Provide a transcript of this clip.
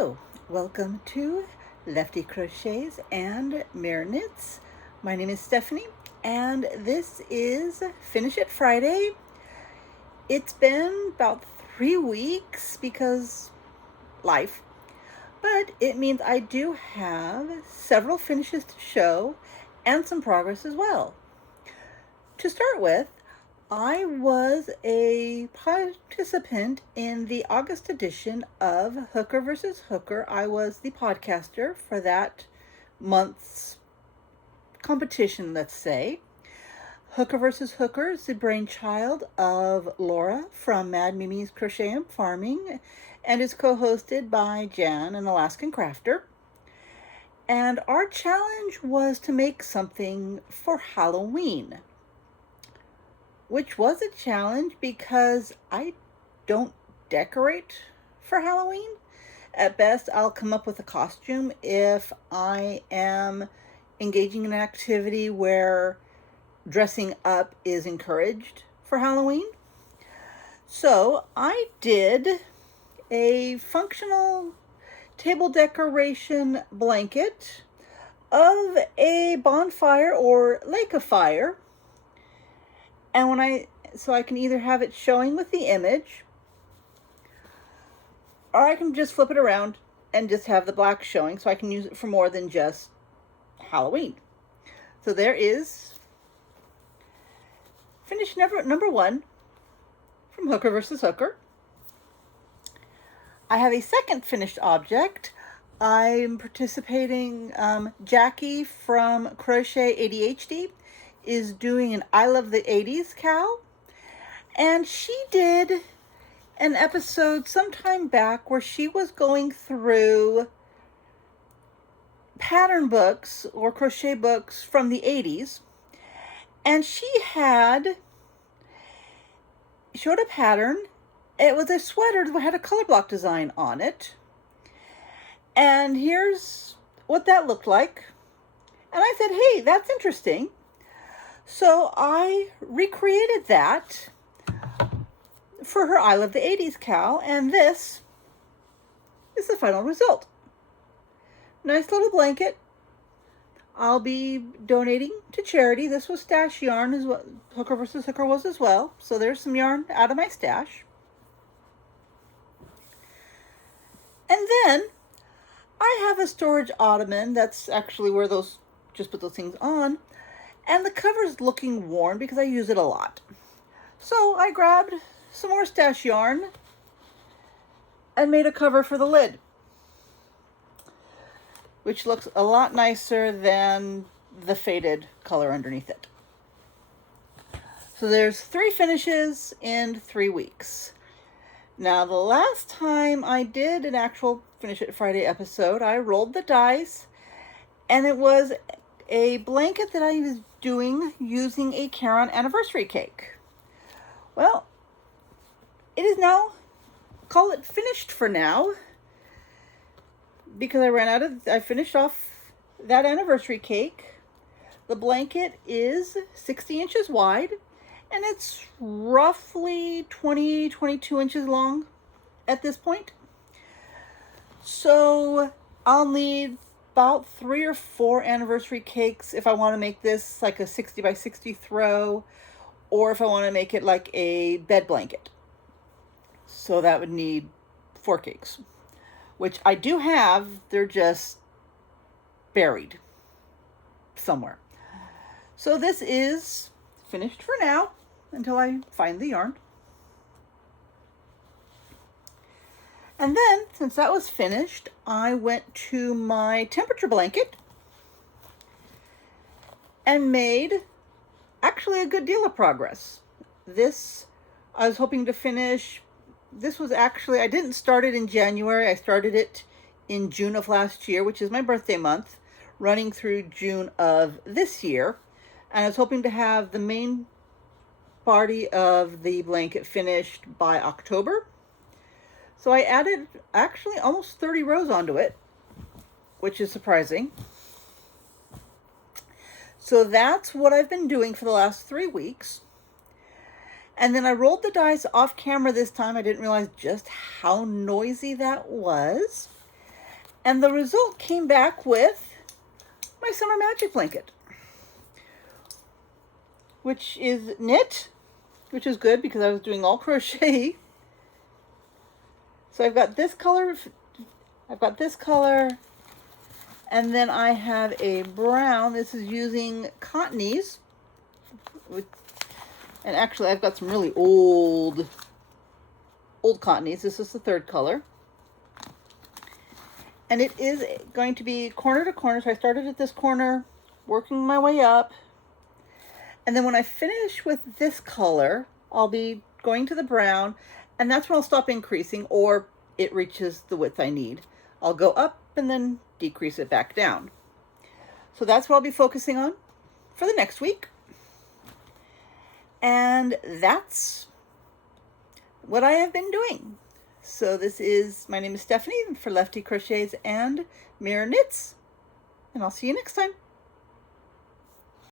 Hello, welcome to Lefty Crochets and Mirror Knits. My name is Stephanie and this is Finish It Friday. It's been about 3 weeks because life, but it means I do have several finishes to show and some progress as well. To start with, I was a participant in the August edition of Hooker vs. Hooker. I was the podcaster for that month's competition, let's say. Hooker vs. Hooker is the brainchild of Laura from Mad Mimi's Crochet and Farming and is co-hosted by Jan, an Alaskan crafter. And our challenge was to make something for Halloween, which was a challenge because I don't decorate for Halloween. At best, I'll come up with a costume if I am engaging in an activity where dressing up is encouraged for Halloween. So I did a functional table decoration blanket of a bonfire or lake of fire. And so I can either have it showing with the image, or I can just flip it around and just have the black showing so I can use it for more than just Halloween. So there is finish number one from Hooker vs. Hooker. I have a second finished object. I'm participating, Jackie from Crochet ADHD is doing an I Love the 80s cowl, and she did an episode sometime back where she was going through pattern books or crochet books from the 80s, and she showed a pattern. It was a sweater that had a color block design on it, and here's what that looked like. And I said, hey, that's interesting. So I recreated that for her I Love the 80s cowl, and this is the final result. Nice little blanket. I'll be donating to charity. This was stash yarn, is what Hooker vs. Hooker was as well. So there's some yarn out of my stash. And then I have a storage ottoman. That's actually where just put those things on. And the cover's looking worn because I use it a lot. So I grabbed some more stash yarn and made a cover for the lid, which looks a lot nicer than the faded color underneath it. So there's 3 finishes in 3 weeks. Now, the last time I did an actual Finish It Friday episode, I rolled the dice, and it was a blanket that I was doing using a Caron anniversary cake. Well, it is now, call it finished for now, because I finished off that anniversary cake. The blanket is 60 inches wide, and it's roughly 22 inches long at this point. So I'll need about 3 or 4 anniversary cakes if I want to make this like a 60 by 60 throw, or if I want to make it like a bed blanket. So that would need 4 cakes, which I do have. They're just buried somewhere. So this is finished for now until I find the yarn. And then, since that was finished, I went to my temperature blanket and made actually a good deal of progress. This, I was hoping to finish. This was actually, I didn't start it in January. I started it in June of last year, which is my birthday month, running through June of this year. And I was hoping to have the main body of the blanket finished by October. So I added actually almost 30 rows onto it, which is surprising. So that's what I've been doing for the last 3 weeks. And then I rolled the dice off camera this time. I didn't realize just how noisy that was. And the result came back with my summer magic blanket, which is knit, which is good because I was doing all crochet. So I've got this color, and then I have a brown. This is using Cottonies. And actually I've got some really old Cottonies. This is the third color. And it is going to be corner to corner. So I started at this corner, working my way up. And then when I finish with this color, I'll be going to the brown, and that's when I'll stop increasing, or it reaches the width I need. I'll go up and then decrease it back down. So that's what I'll be focusing on for the next week. And that's what I have been doing. So my name is Stephanie for Lefty Crochets and Mirror Knits, and I'll see you next time.